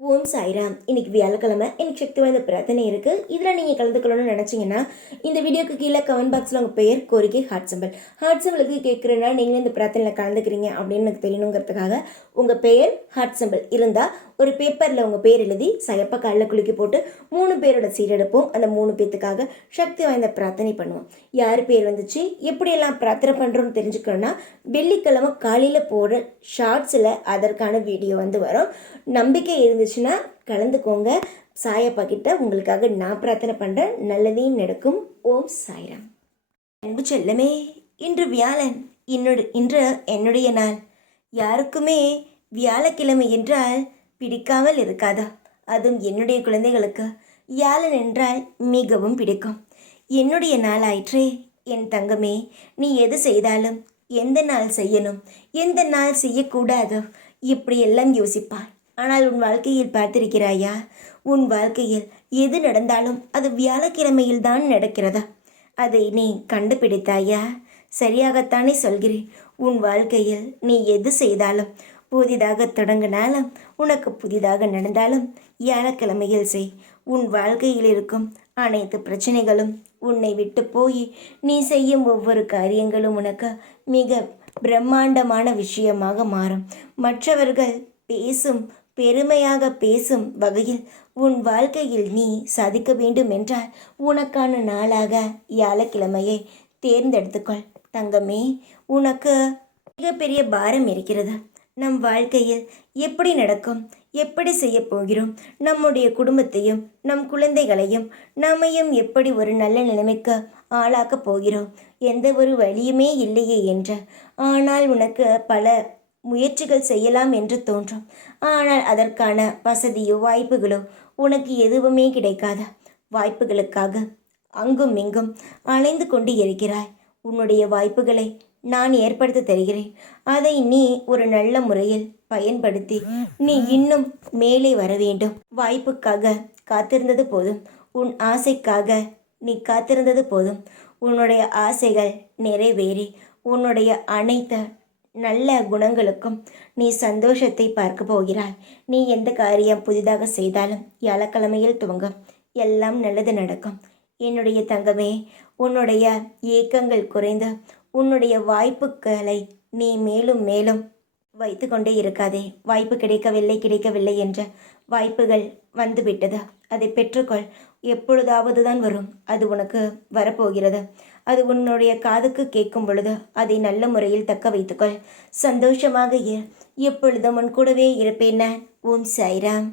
ஓம் சாய்ராம். இன்னைக்கு வியாழக்கிழமை. எனக்கு சக்தி வாய்ந்த பிரார்த்தனை இருக்குது. இதில் நீங்கள் கலந்துக்கணும்னு நினச்சிங்கன்னா இந்த வீடியோக்கு கீழே கமெண்ட் பாக்ஸில் உங்கள் பெயர், கோரிக்கை, ஹார்ட் சிம்பிளுக்கு கேட்குறேன்னா நீங்களும் இந்த பிரார்த்தனையில் கலந்துக்கிறீங்க அப்படின்னு எனக்கு தெரியணுங்கிறதுக்காக உங்கள் பெயர் ஹார்ட் சிம்பிள் இருந்தால் ஒரு பேப்பரில் உங்கள் பேர் எழுதி சயப்பா காலில் குலுக்கி போட்டு 3 பேரோட சீரெடுப்போம். அந்த 3 பேத்துக்காக சக்தி வாய்ந்த பிரார்த்தனை பண்ணுவோம். யார் பேர் வந்துச்சு, எப்படியெல்லாம் பிரார்த்தனை பண்ணுறோன்னு தெரிஞ்சுக்கணுன்னா வெள்ளிக்கிழமை காலையில் போடுற ஷார்ட்ஸில் அதற்கான வீடியோ வரும். நம்பிக்கை இருந்துச்சுன்னா கலந்துக்கோங்க. சாயப்பா கிட்ட உங்களுக்காக நான் பிரார்த்தனை பண்ணுறேன். நல்லதே நடக்கும். ஓம் சாய்ராம். அன்பு செல்லமே, இன்று வியாழன். இன்று என்னுடைய நாள். யாருக்குமே வியாழக்கிழமை என்றால் பிடிக்காமல் இருக்காதா? அதுவும் என்னுடைய குழந்தைகளுக்கு வியாழன் என்றால் மிகவும் பிடிக்கும். என்னுடைய நாள் ஆயிற்றே. என் தங்கமே, நீ எது செய்தாலும் எந்த நாள் செய்யணும், எந்த நாள் செய்யக்கூடாதோ இப்படியெல்லாம் யோசிப்பாய். ஆனால் உன் வாழ்க்கையில் பார்த்திருக்கிறாயா? உன் வாழ்க்கையில் எது நடந்தாலும் அது வியாழக்கிழமையில் தான் நடக்கிறதா? அதை நீ கண்டுபிடித்தாயா? சரியாகத்தானே சொல்கிறேன். உன் வாழ்க்கையில் நீ எது செய்தாலும், புதிதாக தொடங்கினாலும் உனக்கு புதிதாக நடந்தாலும் வியாழக்கிழமையில் செய். உன் வாழ்க்கையில் இருக்கும் அனைத்து பிரச்சனைகளும் உன்னை விட்டு போய் நீ செய்யும் ஒவ்வொரு காரியங்களும் உனக்கு மிக பிரம்மாண்டமான விஷயமாக மாறும். மற்றவர்கள் பேசும் பெருமையாக பேசும் வகையில் உன் வாழ்க்கையில் நீ சாதிக்க வேண்டும் என்றால் உனக்கான நாளாக வியாழக்கிழமையை தேர்ந்தெடுத்துக்கொள். தங்கமே, உனக்கு மிகப்பெரிய பாரம் இருக்கிறது. நம் வாழ்க்கையில் எப்படி நடக்கும், எப்படி செய்ய போகிறோம், நம்முடைய குடும்பத்தையும் நம் குழந்தைகளையும் நம்மையும் எப்படி ஒரு நல்ல நிலைமைக்கு ஆளாக்கப் போகிறோம், எந்த ஒரு வழியுமே இல்லையே என்ற. ஆனால் உனக்கு பல முயற்சிகள் செய்யலாம் என்று தோன்றும். ஆனால் அதற்கான வசதியோ வாய்ப்புகளோ உனக்கு எதுவுமே கிடைக்காத வாய்ப்புகளுக்காக அங்கும் இங்கும் அலைந்து கொண்டு இருக்கிறாய். உன்னுடைய வாய்ப்புகளை நான் ஏற்படுத்தி தருகிறேன். அதை நீ ஒரு நல்ல முறையில் பயன்படுத்தி நீ இன்னும் மேலே வர வேண்டும். வாய்ப்புக்காக காத்திருந்தது போதும். உன் ஆசைக்காக நீ காத்திருந்தது போதும். உன்னுடைய ஆசைகள் நிறைவேறி உன்னுடைய அனைத்து நல்ல குணங்களுக்கும் நீ சந்தோஷத்தை பார்க்க போகிறாய். நீ எந்த காரியம் புதிதாக செய்தாலும் வியாழக்கிழமையில் துவங்கும். எல்லாம் நல்லது நடக்கும். என்னுடைய தங்கமே, உன்னுடைய ஏக்கங்கள் குறைந்து உன்னுடைய வாய்ப்புகளை நீ மேலும் மேலும் வைத்து கொண்டே இருக்காதே. வாய்ப்பு கிடைக்கவில்லை என்ற வாய்ப்புகள் வந்துவிட்டது. அதை பெற்றுக்கொள். எப்பொழுதாவது தான் வரும். அது உனக்கு வரப்போகிறது. அது உன்னுடைய காதுக்கு கேட்கும் பொழுது அதை நல்ல முறையில் தக்க வைத்துக்கொள். சந்தோஷமாக எப்பொழுதும் உன் கூடவே இருப்பேன் நான். ஓம் சாய்ராம்.